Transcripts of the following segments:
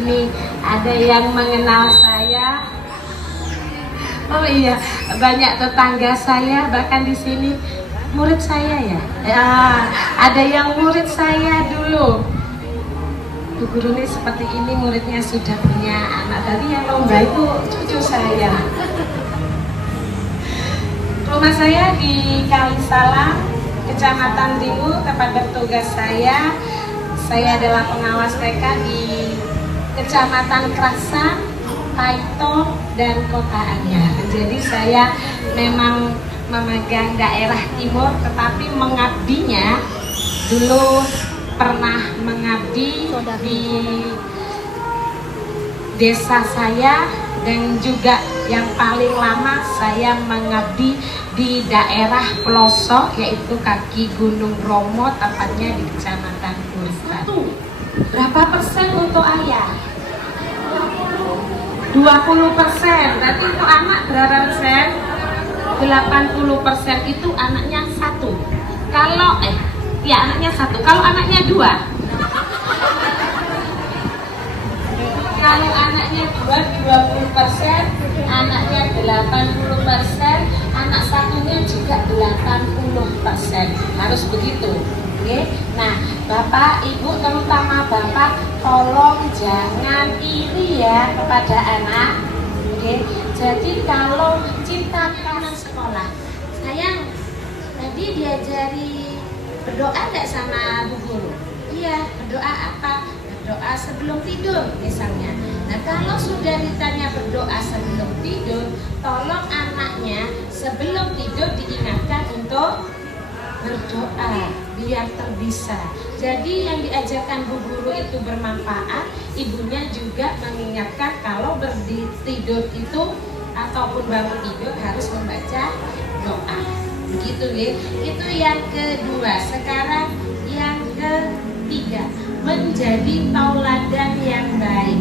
sini ada yang mengenal saya. Oh iya, banyak tetangga saya, bahkan di sini murid saya ya. Ya, ada yang murid saya dulu. Bu Guru ini seperti ini, muridnya sudah punya anak. Tadi yang lomba itu cucu saya. Rumah saya di Kalisalam, Kecamatan Ringu. Tempat bertugas saya adalah pengawas TK di Kecamatan Krasa, Paito, dan Kota Anyar. Jadi saya memang memegang daerah timur, tetapi mengabdinya dulu pernah mengabdi di desa saya, dan juga yang paling lama saya mengabdi di daerah pelosok, yaitu kaki Gunung Bromo, tepatnya di Kecamatan Kursan. Berapa persen untuk ayah? 20%. Berarti itu anak berapa persen? 80% itu anaknya satu. Kalau ya anaknya satu. Kalau anaknya dua. Kalau anaknya dua 20%, anaknya 80%, anak satunya juga 80%. Harus begitu. Oke. Nah, Bapak, Ibu, terutama Bapak, tolong jangan iri ya kepada anak. Oke. Jadi kalau ciptakan sekolah, sayang, tadi diajari berdoa nggak sama Bu Guru? Iya, berdoa apa? Berdoa sebelum tidur misalnya. Nah, kalau sudah ditanya berdoa sebelum tidur, tolong anaknya sebelum tidur diingatkan untuk berdoa biar terbisa. Jadi yang diajarkan Bu Guru itu bermanfaat. Ibunya juga mengingatkan kalau tidur itu ataupun bangun tidur harus membaca doa. Begitu ya. Itu yang kedua. Sekarang yang ketiga, menjadi tauladan yang baik.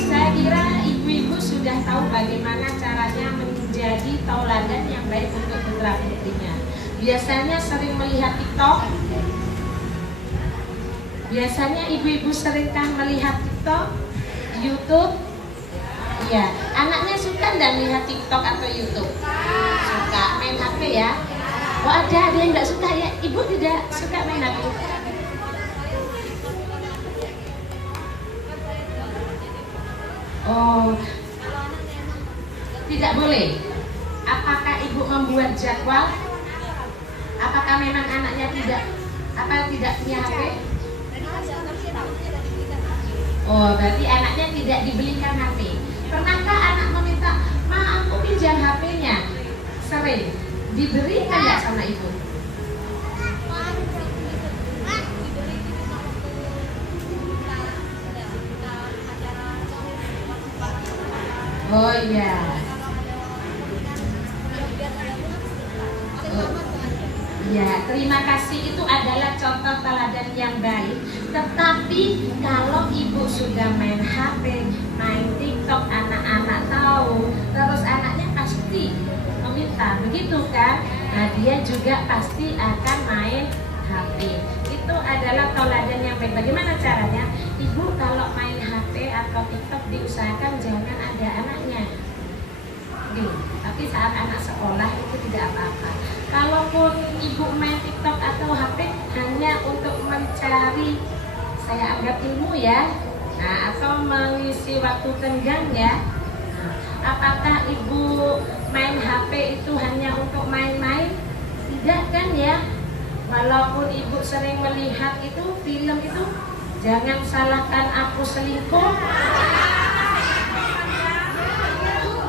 Saya kira ibu-ibu sudah tahu bagaimana caranya menjadi tauladan yang baik untuk putra putrinya. Biasanya sering melihat TikTok. Biasanya ibu-ibu seringkah melihat TikTok, YouTube? Iya. Anaknya suka nggak melihat TikTok atau YouTube? Suka. Main HP ya? Oh, ada yang nggak suka ya? Ibu tidak suka main HP? Oh, tidak boleh. Apakah ibu membuat jadwal? Apakah memang anaknya tidak punya HP? Oh, berarti anaknya tidak dibelikan HP. Pernahkah anak meminta, "Ma, aku pinjam HP-nya"? Sering. Diberikan nggak sama ibu? Oh iya. Ya, terima kasih, itu adalah contoh teladan yang baik. Tetapi kalau ibu sudah main HP, main TikTok, anak-anak tahu, terus anaknya pasti meminta, begitu kan? Nah, dia juga pasti akan main HP. Itu adalah teladan yang baik. Bagaimana caranya? Ibu kalau main HP atau TikTok diusahakan jangan ada anaknya. Tapi saat anak sekolah itu tidak apa-apa. Kalaupun ibu main TikTok atau HP hanya untuk mencari, saya anggap ilmu ya, nah, atau mengisi waktu tenggang ya. Nah, apakah ibu main HP itu hanya untuk main-main? Tidak kan ya? Walaupun ibu sering melihat itu film itu, jangan salahkan aku selingkuh.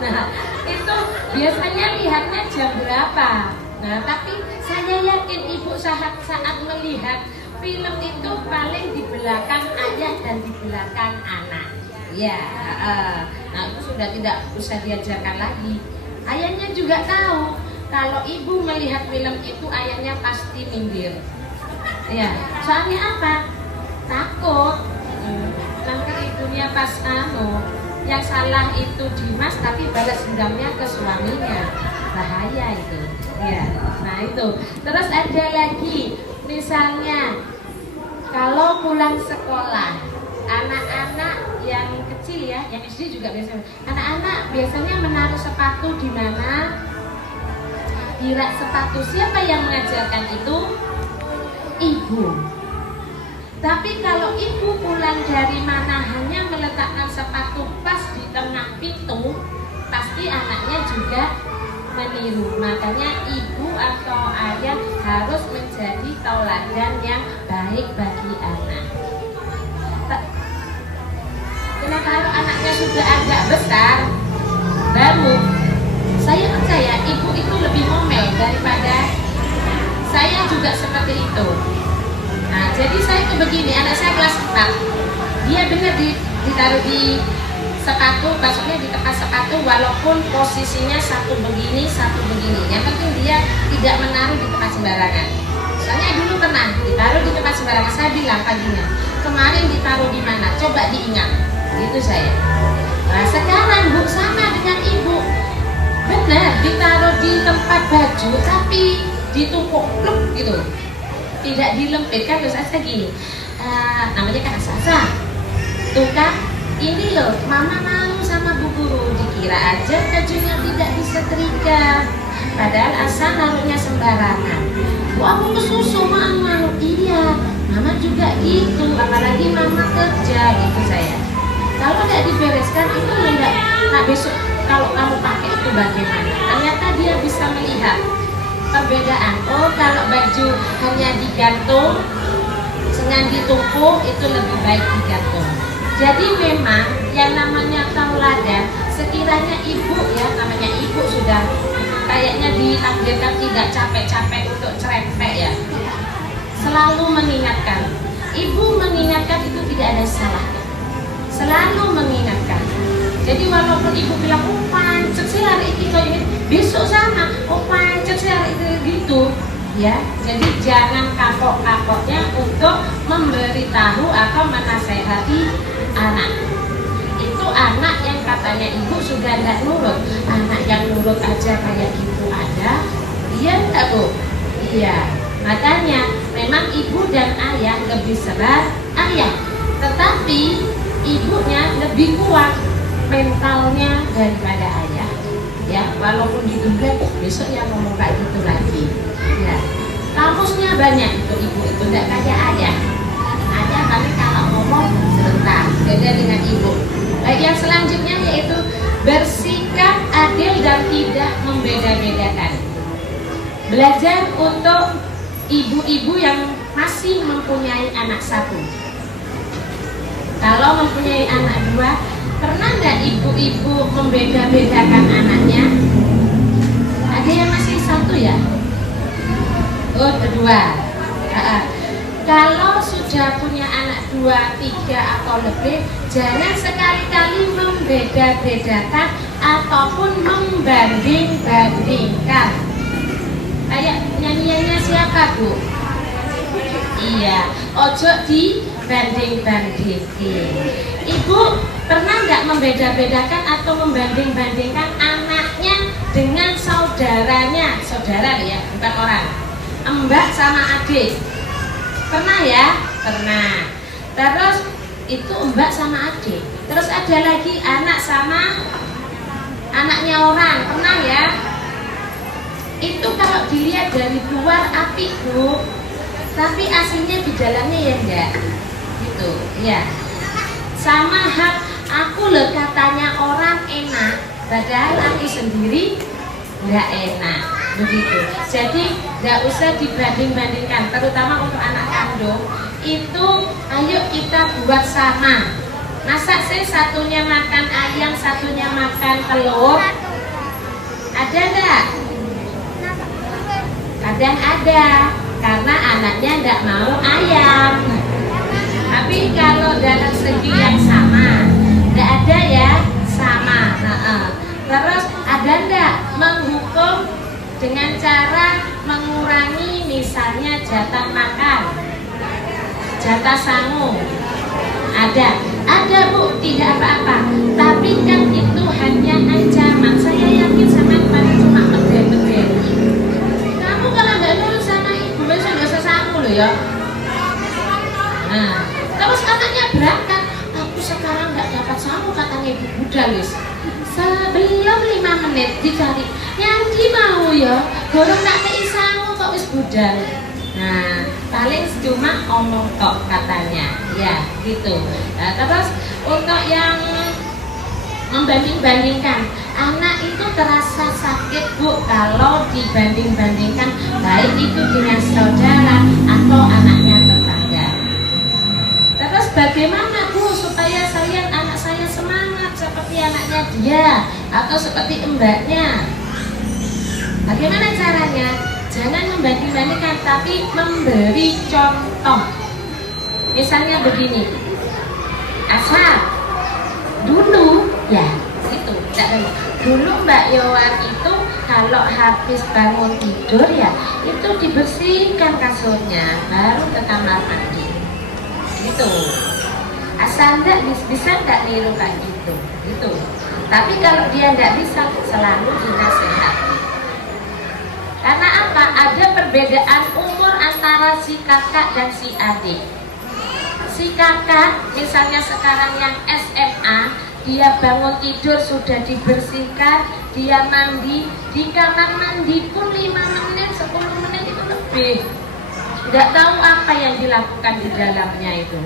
Nah, itu biasanya lihatnya jam berapa? Nah, tapi saya yakin ibu saat melihat film itu paling di belakang ayah dan di belakang anak. Ya, nah itu sudah tidak usah diajarkan lagi. Ayahnya juga tahu kalau ibu melihat film itu ayahnya pasti minggir. Ya, soalnya apa? Takut. Nanti ibunya pas yang salah itu Dimas, tapi balas dendamnya ke suaminya. Bahaya itu. Ya, nah itu. Terus ada lagi, misalnya kalau pulang sekolah, anak-anak yang kecil ya, yang SD juga biasanya. Anak-anak biasanya menaruh sepatu di mana? Di rak sepatu. Siapa yang mengajarkan itu? Ibu. Tapi kalau ibu pulang dari mana hanya meletakkan sepatu pas di tengah pintu, pasti anaknya juga meniru. Makanya ibu atau ayah harus menjadi tauladan yang baik bagi anak. Karena kalau anaknya sudah agak besar, baru saya percaya ibu itu lebih ngomel daripada saya juga seperti itu. Nah, jadi saya tuh begini, anak saya kelas 4, dia benar ditaruh di sepatu, maksudnya di tempat sepatu walaupun posisinya satu begini, yang penting dia tidak menaruh di tempat sembarangan. Soalnya dulu pernah ditaruh di tempat sembarangan, saya bilang paginya, kemarin ditaruh di mana, coba diingat, gitu saya. Nah sekarang Bu sama dengan ibu, benar ditaruh di tempat baju tapi ditumpuk pluk gitu, tidak dilempitkan. Terus saya gini, namanya kan asa-asa tuh kan, ini loh mama malu sama bu guru, dikira aja bajunya tidak disetrika, padahal asa naruhnya sembarangan. Bu aku kesusu malu, iya mama juga gitu, apalagi mama kerja, gitu saya. Kalau nggak dibereskan itu enggak, nah besok kalau kamu pakai itu bagaimana? Ternyata dia bisa melihat perbedaan. Oh kalau baju hanya digantung, sengaja ditumpuk itu lebih baik digantung. Jadi memang yang namanya tauladan, sekiranya ibu ya, namanya ibu sudah kayaknya ditakdirkan tidak capek-capek untuk cerepek ya, selalu mengingatkan. Ibu mengingatkan itu tidak ada salahnya, selalu mengingatkan. Jadi walaupun ibu bilang, oh pancet sih hari ini, besok sama, oh pancet sih hari ini gitu, ya. Jadi jangan kapok-kapoknya untuk memberitahu atau menasehati anak. Itu anak yang katanya ibu sudah tidak nurut, anak yang nurut aja kayak gitu ada, iya enggak Bu? Iya. Makanya memang ibu dan ayah lebih serat ayah, tetapi ibunya lebih kuat mentalnya daripada ayah. Ya, walaupun diduga besok yang ngomong kayak gitu lagi. Ya, kamusnya banyak itu ibu itu, tidak kayak ayah. Ayah kami kalau ngomong sebentar, beda dengan ibu. Baik, yang selanjutnya yaitu bersikap adil dan tidak membeda-bedakan. Belajar untuk ibu-ibu yang masih mempunyai anak satu. Kalau mempunyai anak dua, pernah nggak ibu-ibu membeda-bedakan anaknya? Ada yang masih satu ya? Oh, kedua. Kalau sudah punya anak 2, 3 atau lebih, jangan sekali-kali membeda-bedakan ataupun membanding-bandingkan. Kayak nyanyiannya siapa Bu? Iya, ojo dibanding-bandingin. Ibu pernah nggak membeda-bedakan atau membanding-bandingkan anaknya dengan saudaranya? Saudara ya, bukan orang. Mbak sama adik. Pernah ya? Pernah. Terus itu mbak sama adik. Terus ada lagi anak sama anaknya orang. Pernah ya? Itu kalau dilihat dari luar apik Bu, tapi aslinya di dalamnya ya enggak. Gitu, ya. Sama hak aku loh katanya orang enak, padahal aku sendiri enggak enak. Begitu. Jadi nggak usah dibanding-bandingkan, terutama untuk anak kandung. Itu ayo kita buat sama. Masa sih satunya makan ayam, satunya makan telur? Ada nggak? Kadang ada, karena anaknya nggak mau ayam. Tapi kalau dalam segi yang sama, nggak ada ya sama. Terus ada nggak menghukum dengan cara mengurangi misalnya jatah makan, jatah sangu? Ada Bu, tidak apa-apa. Tapi kan itu hanya ancaman. Saya yakin sama pada cuma bedel-bedel. Kamu kalau nggak nurut sama ibu besok nggak usah sangu loh ya. Nah, terus anaknya berangkat, ibu budal wis. Sebelum 5 menit dicari, yang di mau ya, gorong tak kei sangu kok wis budal. Nah, paling cuma omong tok katanya, ya gitu. Nah, terus untuk yang membanding-bandingkan, anak itu terasa sakit Bu kalau dibanding-bandingkan baik itu dengan saudara atau anaknya tetangga. Terus bagaimana Bu supaya anak saya semangat seperti anaknya dia atau seperti mbaknya? Bagaimana caranya? Jangan membanding-bandingkan, tapi memberi contoh. Misalnya begini, asal dulu ya itu dulu Mbak Yowan itu kalau habis bangun tidur ya itu dibersihkan kasurnya baru ke kamar mandi gitu. Asal bisa nggak niru kayak gitu. Tapi kalau dia nggak bisa selalu dinasehati. Karena apa? Ada perbedaan umur antara si kakak dan si adik. Si kakak misalnya sekarang yang SMA, dia bangun tidur sudah dibersihkan, dia mandi, di kamar mandi pun 5 menit, 10 menit itu lebih. Nggak tahu apa yang dilakukan di dalamnya itu.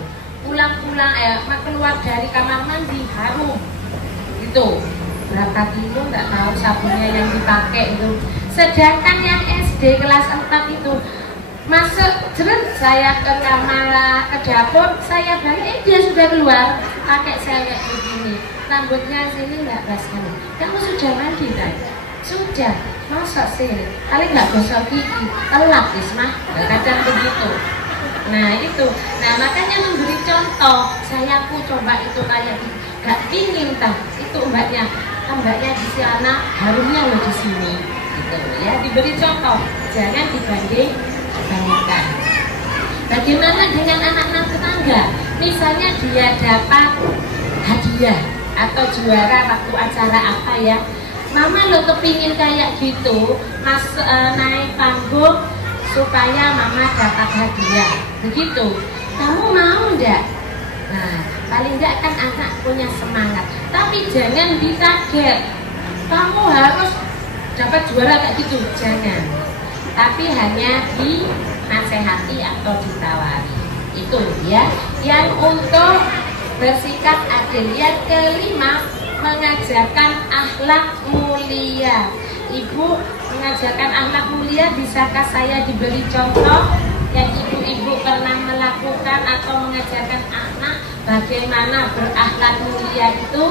Pulang-pulang keluar dari kamar mandi harum gitu. Berapa kilo nggak tahu sabunnya yang dipakai itu. Sedangkan yang SD kelas 4 itu masuk jeret, saya ke kamar ke dapur, saya balik dia sudah keluar pakai sewek begini, rambutnya sini nggak basah. Kamu sudah mandi kan? Sudah. Masa sih? Kalian nggak gosok gigi, telat Ismah, kadang begitu. Nah itu, nah makanya memberi contoh. Saya coba itu kayak nggak pingin tah itu mbaknya di sana harumnya loh di sini. Gitu, ya diberi contoh, jangan dibandingkan. Bagaimana dengan anak-anak tetangga? Misalnya dia dapat hadiah atau juara waktu acara apa ya, mama lo kepingin kayak gitu, naik panggung supaya mama dapat hadiah, begitu. Kamu mau enggak? Nah, paling enggak kan anak punya semangat. Tapi jangan ditarget. Kamu harus dapat juara kayak gitu, jangan. Tapi hanya dinasehati atau ditawari. Itu ya. Yang untuk bersikap adil. Yang kelima, mengajarkan akhlak mulia. Ibu mengajarkan akhlak mulia, bisakah saya diberi contoh yang ibu-ibu pernah melakukan atau mengajarkan anak bagaimana berakhlak mulia itu?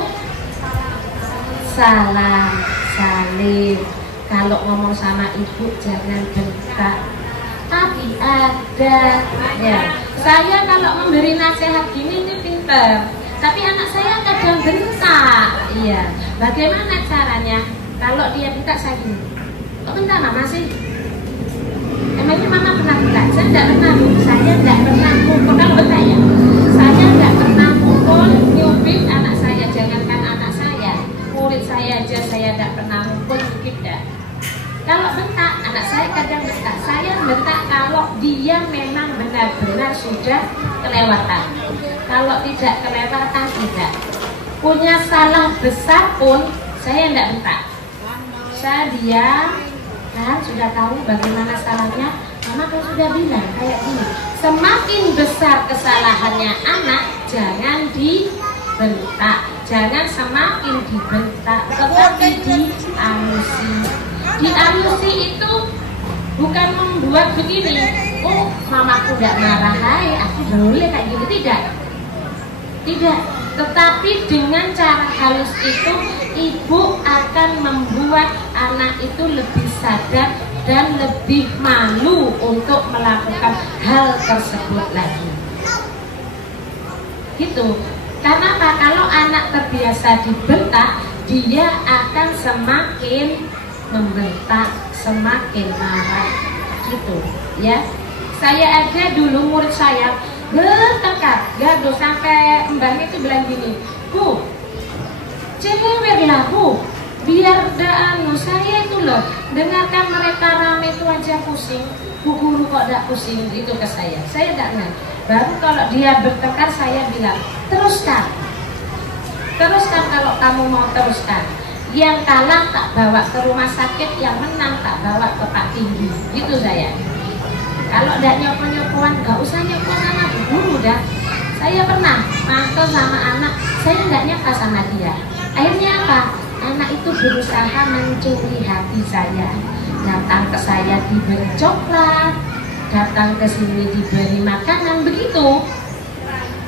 Salam, salim. Kalau ngomong sama ibu jangan bentak. Tapi ada ya. Saya kalau memberi nasihat gini ini pinter. Tapi anak saya kadang bentak. Iya. Bagaimana caranya? Kalau dia bentak saya gini. Kok bentak mama sih? Emangnya mama pernah bentak? Saya tidak pernah. Saya tidak pernah pukul. Kalau bentak ya. Saya tidak pernah pukul, nyubit anak saya. Jangankan anak saya, murid saya aja saya tidak pernah pukul, tidak. Kalau bentak, anak saya kadang bentak. Saya bentak kalau dia memang benar-benar sudah kelewatan. Kalau tidak kelewatan, tidak. Punya salah besar pun, saya tidak bentak. Saya diam, kan sudah tahu bagaimana salahnya. Mama kan sudah bilang kayak gini. Semakin besar kesalahannya anak, jangan dibentak. Jangan semakin dibentak, tetapi diamusi. Diamusi itu bukan membuat begini, oh mamaku tidak marah, hai aku boleh kayak gitu, tidak, tetapi dengan cara halus itu ibu akan membuat anak itu lebih sadar dan lebih malu untuk melakukan hal tersebut lagi gitu. Karena apa? Kalau anak terbiasa dibentak, dia akan semakin membentak, semakin marah gitu ya. Saya aja dulu murid saya bertengkar, gaduh sampai mbaknya itu bilang gini, Bu, cewelah Bu, biar saya itu loh dengarkan mereka rame itu aja pusing, Bu guru kok tidak pusing gitu ke saya tidak ngerti. Baru kalau dia bertengkar saya bilang teruskan, Teruskan kalau kamu mau teruskan. Yang kalah tak bawa ke rumah sakit, yang menang tak bawa ke Pak Tinggi. Gitu saya. Kalau tidak nyopon-nyopoan, gak usah nyopon sama guru dah. Saya pernah mantel sama anak, saya tidak nyapa sama dia. Akhirnya apa? Anak itu berusaha mencuri hati saya. Datang ke saya diberi coklat, datang ke sini diberi makanan, begitu.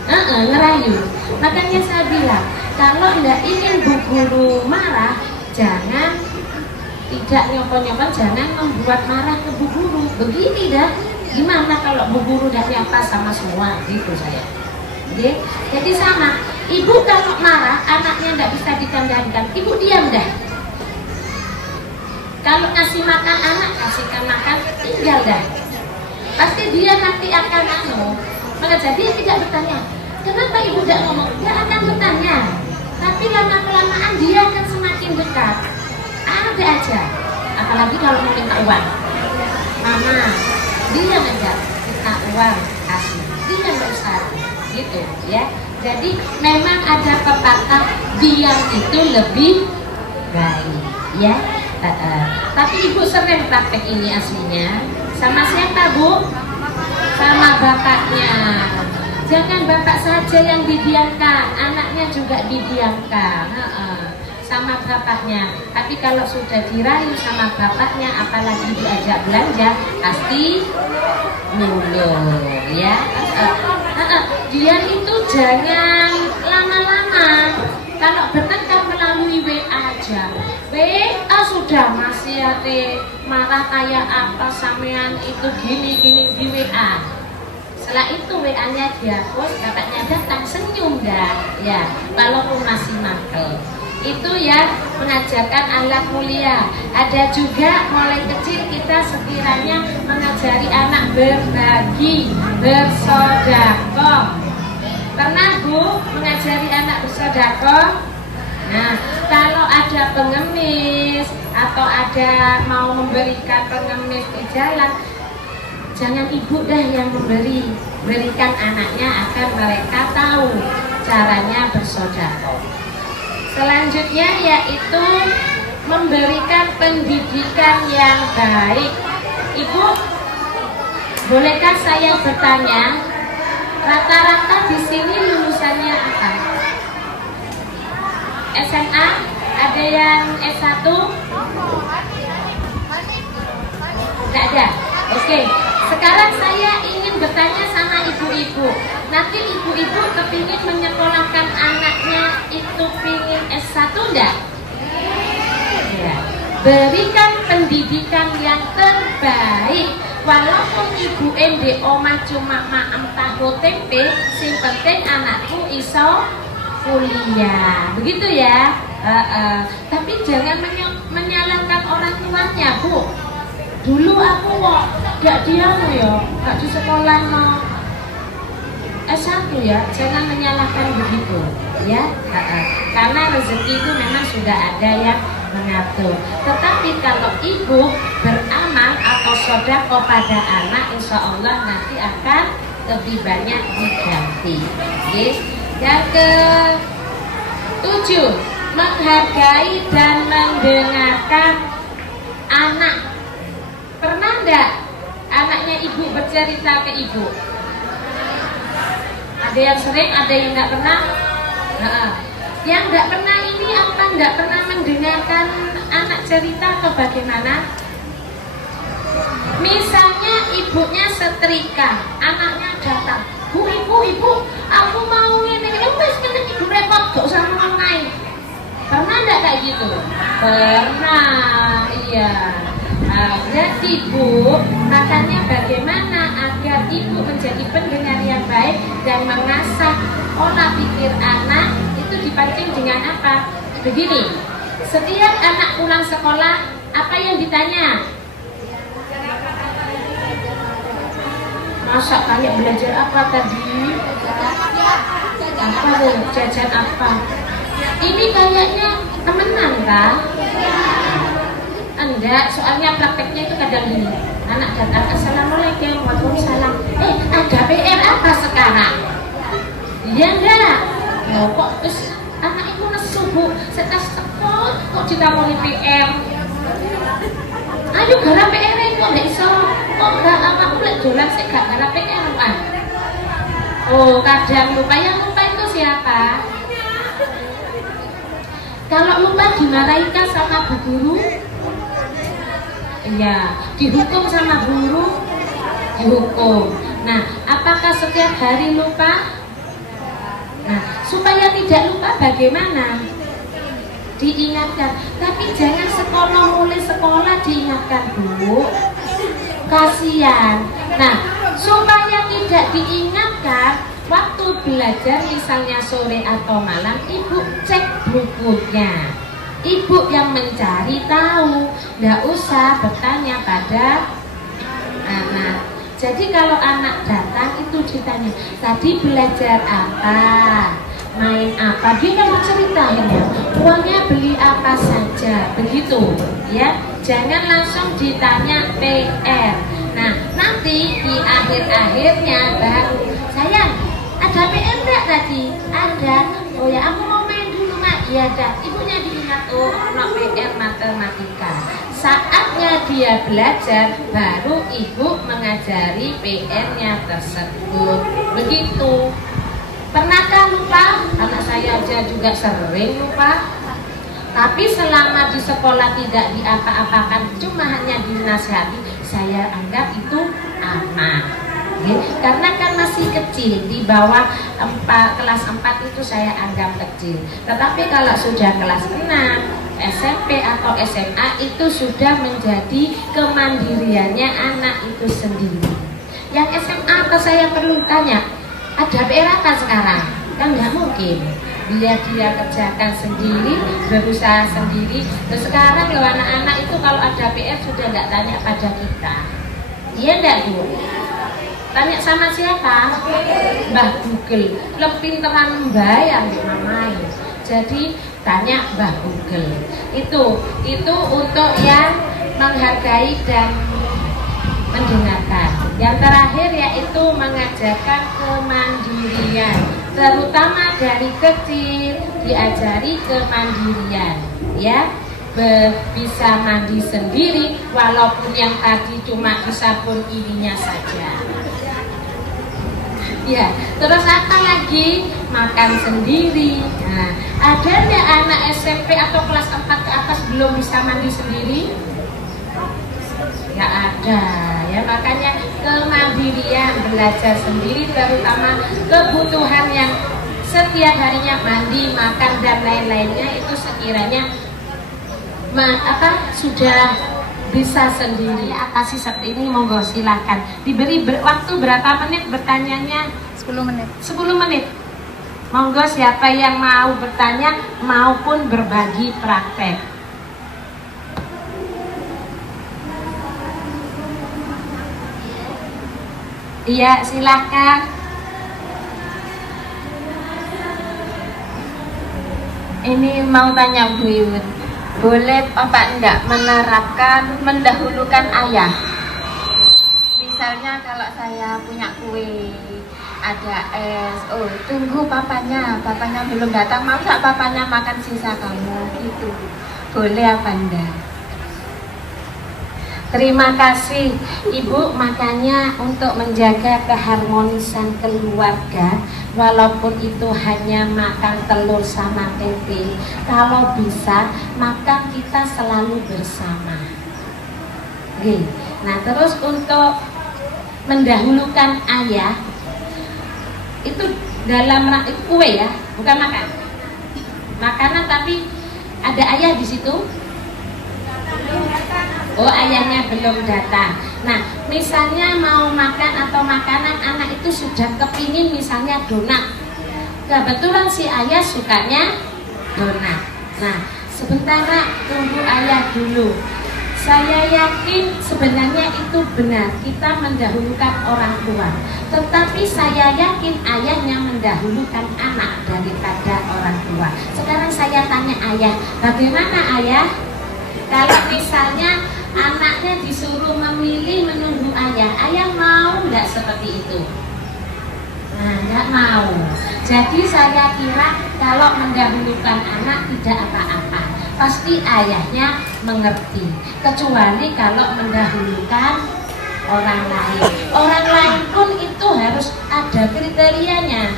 Ngerayu. Makanya saya bilang, kalau tidak ingin bu guru marah, jangan tidak nyopon-nyopon, jangan membuat marah ke bu guru. Begini dah. Gimana kalau bu guru tidak nyapa sama semua? Gitu saya. Jadi sama. Ibu kalau marah, anaknya tidak bisa dikendalikan, ibu diam dah. Kalau ngasih makan anak, kasihkan makan, tinggal dah. Pasti dia nanti akan mengejar. Dia tidak bertanya, kenapa ibu tidak ngomong? Dia akan bertanya. Tapi lama-kelamaan dia akan semakin dekat. Ada aja. Apalagi kalau mau minta uang. Mama, dia ngejar minta uang, kasih. Dia nggak usah. Gitu ya. Jadi memang ada pepatah diam itu lebih baik ya. Tapi ibu sering praktek ini aslinya. Sama siapa bu? Sama bapaknya. Jangan bapak saja yang didiamkan, anaknya juga didiamkan. Sama bapaknya. Tapi kalau sudah dirayu sama bapaknya, apalagi diajak belanja, pasti nurut ya. Diam itu jangan lama-lama. Kalau bertengkar melalui WA aja, WA sudah masih marah kayak apa sampean itu gini di WA. Setelah itu WA-nya dihapus, bapaknya datang senyum dah, ya, walaupun masih mangkel. Itu ya mengajarkan akhlak mulia. Ada juga mulai kecil kita sekiranya mengajari anak berbagi, bersedekah. Pernah bu mengajari anak bersedekah? Nah, kalau ada pengemis atau ada mau memberikan pengemis di jalan, jangan ibu dah yang berikan anaknya agar mereka tahu caranya bersedekah. Selanjutnya yaitu memberikan pendidikan yang baik. Ibu, bolehkah saya bertanya, rata-rata di sini lulusannya apa? SMA? Ada yang S1? Tidak ada? Oke. Sekarang saya ingin bertanya sama ibu-ibu. Nanti ibu-ibu kepingin menyekolahkan anaknya itu pingin S1 enggak? Ya. Berikan pendidikan yang terbaik. Walaupun ibu di omah cuma maem tahu tempe, sing penting anakku iso kuliah. Begitu ya. Tapi jangan menyalahkan orang tuanya, Bu. Dulu aku kok gak diam ya, gak di sekolah no S1 ya, jangan menyalahkan begitu ya. Karena rezeki itu memang sudah ada yang mengatur. Tetapi kalau ibu beramal atau sedekah pada anak, insya Allah nanti akan lebih banyak diganti. Yes. Yang ke-7, menghargai dan mendengarkan anak. Pernah enggak anaknya ibu bercerita ke ibu? Ada yang sering, ada yang enggak pernah. Yang enggak pernah ini apa? Enggak pernah mendengarkan anak cerita atau bagaimana? Misalnya ibunya setrika, anaknya datang, Bu, ibu, aku mau ini, wes kena ibu repot, gak usah ngomong lain. Pernah enggak kayak gitu? Pernah, iya. Jadi Bu, makanya bagaimana agar ibu menjadi pendengar yang baik dan mengasah pola pikir anak itu dipancing dengan apa? Begini, setiap anak pulang sekolah, apa yang ditanya? Masa tanya belajar apa tadi? Apa tuh? Jajan apa? Ini kayaknya temenan kah? Enggak, soalnya prakteknya itu kadang gini. Anak datang, Assalamualaikum, Waalaikumsalam. Ada PR apa sekarang? Iya enggak? Loh, kok terus anak itu subuh setas tekon kok ditakoni PR. Ayo garap PR kok nggak iso, kok gak apa aku lek dolan sik gak garap PR kan. Oh, kadang lupa. Yang lupa itu siapa? Kalau lupa dimarahi kan sama bu guru? Iya, dihukum sama guru? Dihukum. Nah, apakah setiap hari lupa? Nah, supaya tidak lupa bagaimana? Diingatkan. Tapi jangan mulai sekolah diingatkan dulu. Kasihan. Nah, supaya tidak diingatkan waktu belajar misalnya sore atau malam, ibu cek bukunya. Ibu yang mencari tahu, nggak usah bertanya pada anak. Jadi kalau anak datang itu ditanya, tadi belajar apa, main apa, dia kan bercerita ya, uangnya beli apa saja, begitu ya. Jangan langsung ditanya PR. Nah, nanti di akhir-akhirnya baru, sayang, ada PR enggak tadi? Ada. Oh ya, aku mau main dulu, Mak. Iya, dah. Ibunya diingat, oh, anak PR matematika. Saatnya dia belajar, baru ibu mengajari PR-nya tersebut. Begitu. Pernahkah lupa? Anak saya aja juga sering lupa. Tapi selama di sekolah tidak diapa-apakan, cuma hanya dinasihati, saya anggap itu aman. Karena kan masih kecil, di bawah kelas 4 itu saya anggap kecil. Tetapi kalau sudah kelas 6, SMP atau SMA itu sudah menjadi kemandiriannya anak itu sendiri. Yang SMA apa saya perlu tanya, ada PR apa sekarang? Kan nggak mungkin. Dia kerjakan sendiri, berusaha sendiri. Terus sekarang loh anak-anak itu kalau ada PR sudah nggak tanya pada kita. Iya enggak Bu? Tanya sama siapa? Mbah Google. Lebih pinteran bayar ya mamai. Jadi tanya Mbah Google. Itu untuk yang menghargai dan mendengarkan. Yang terakhir yaitu mengajarkan kemandirian, terutama dari kecil diajari kemandirian, ya, bisa mandi sendiri walaupun yang tadi cuma disabun ininya saja. Ya, terus apa lagi? Makan sendiri. Nah, ada nggak anak SMP atau kelas 4 ke atas belum bisa mandi sendiri? Nggak ada, ya. Makanya kemandirian, belajar sendiri, terutama kebutuhan yang setiap harinya mandi, makan dan lain-lainnya itu sekiranya sudah bisa sendiri. Atasi seperti ini, monggo silakan. Diberi waktu berapa menit bertanyanya? 10 menit. 10 menit. Monggo siapa yang mau bertanya maupun berbagi praktek. Iya, silahkan. Ini mau tanya Bu Iwin, boleh apa enggak menerapkan mendahulukan ayah? Misalnya kalau saya punya kue, ada es, oh tunggu papanya belum datang, mau nggak papanya makan sisa kamu, gitu. Boleh apa enggak? Terima kasih Ibu. Makanya untuk menjaga keharmonisan keluarga, walaupun itu hanya makan telur sama tempe, kalau bisa maka kita selalu bersama. Oke. Nah, terus untuk mendahulukan ayah itu dalam itu kue ya, bukan makanan, tapi ada ayah di situ. Oh, ayahnya belum datang. Nah, misalnya mau makan atau makanan, anak itu sudah kepingin misalnya donat. Kebetulan si ayah sukanya donat. Nah, sebentar Nak, tunggu ayah dulu. Saya yakin sebenarnya itu benar, kita mendahulukan orang tua. Tetapi saya yakin ayahnya mendahulukan anak daripada orang tua. Sekarang saya tanya ayah, bagaimana ayah? Kalau misalnya anaknya disuruh memilih menunggu ayah, ayah mau nggak seperti itu? Nah, nggak mau. Jadi saya kira kalau mendahulukan anak tidak apa-apa, pasti ayahnya mengerti. Kecuali kalau mendahulukan orang lain. Orang lain pun itu harus ada kriterianya.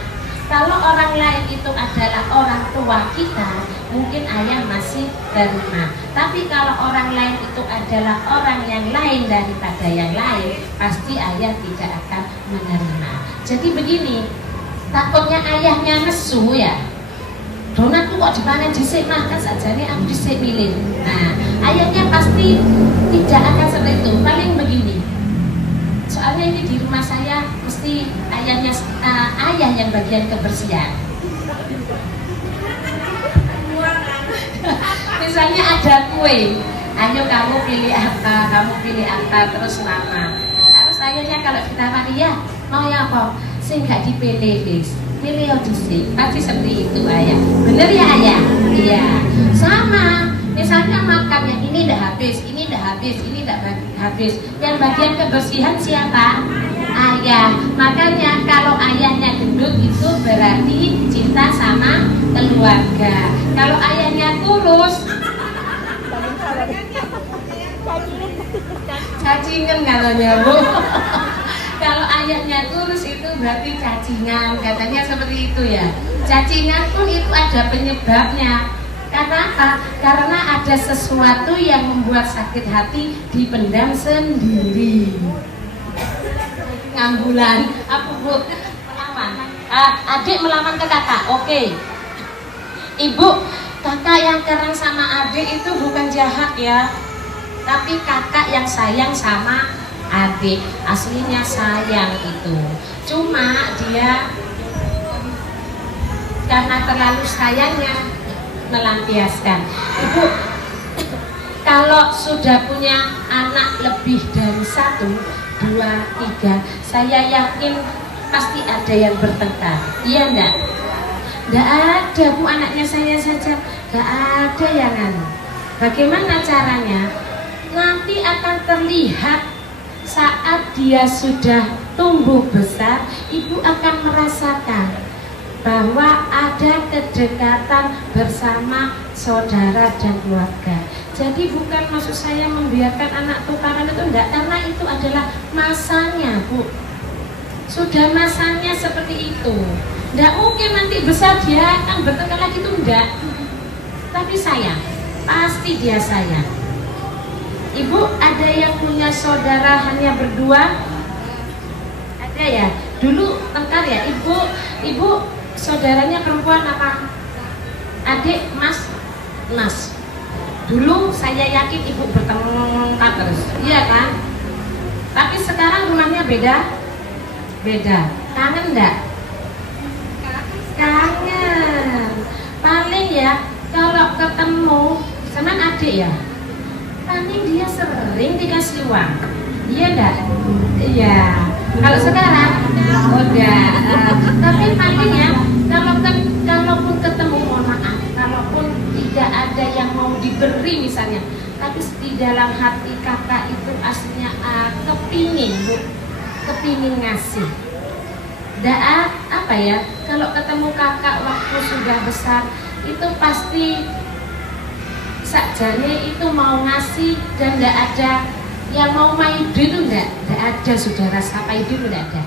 Kalau orang lain itu adalah orang tua kita, mungkin ayah masih terima. Tapi kalau orang lain itu adalah orang yang lain daripada yang lain, pasti ayah tidak akan menerima. Jadi begini, takutnya ayahnya nesu ya. Donatku kok dipanen dhisik makan saja nih aku dhisik milih. Nah, ayahnya pasti tidak akan seperti itu. Paling begini. Soalnya ini di rumah saya mesti ayahnya ayah yang bagian kebersihan. Misalnya ada kue, ayo kamu pilih apa, terus nama. Terus ayahnya kalau ditawari ya mau ya apa, sing gak dipilih bis, pilih dhisik. Pasti seperti itu ayah. Bener ya ayah? Iya. Sama. Misalnya makan yang ini udah habis, ini udah habis, ini udah habis. Yang bagian kebersihan siapa? Ayah. Makanya kalau ayahnya gendut itu berarti cinta sama keluarga. Kalau ayahnya kurus, cacingan kalaunya Bu. Kalau ayahnya kurus itu berarti cacingan, katanya seperti itu ya. Cacingan pun itu ada penyebabnya. Karena apa? Karena ada sesuatu yang membuat sakit hati dipendam sendiri. Ngambulan, apa Bu? Melawan. Adik melawan ke kakak, oke. Ibu, kakak yang kerang sama adik itu bukan jahat ya, tapi kakak yang sayang sama adik. Aslinya sayang itu. Cuma dia karena terlalu sayangnya melampiaskan. Ibu, kalau sudah punya anak lebih dari 1, 2, 3, saya yakin pasti ada yang bertengkar. Iya enggak? Enggak ada Bu, anaknya saya saja enggak ada yang anu. Bagaimana caranya? Nanti akan terlihat saat dia sudah tumbuh besar, ibu akan merasakan bahwa ada kedekatan bersama saudara dan keluarga. Jadi bukan maksud saya membiarkan anak tukaran itu enggak, karena itu adalah masanya Bu. Sudah masanya seperti itu. Enggak mungkin nanti besar dia akan bertengkar lagi, itu enggak. Tapi sayang, pasti dia sayang. Ibu ada yang punya saudara hanya berdua? Ada ya? Dulu tengkar ya? Ibu saudaranya perempuan apa? Adik, mas? Dulu saya yakin ibu bertengkar terus, iya kan? Tapi sekarang rumahnya beda. Kangen enggak? Kangen. Paling ya kalau ketemu sama adik ya, paling dia sering dikasih uang. Iya enggak? Iya. Kalau sekarang udah. Tapi paling ya kalaupun ketemu, mohon maaf, kalaupun tidak ada yang mau diberi misalnya, tapi di dalam hati kakak itu aslinya kepingin Bu, kepingin ngasih. Apa ya, kalau ketemu kakak waktu sudah besar itu pasti sakjane itu mau ngasih, dan tidak ada yang mau main itu, enggak ada, saudara siapa itu enggak ada.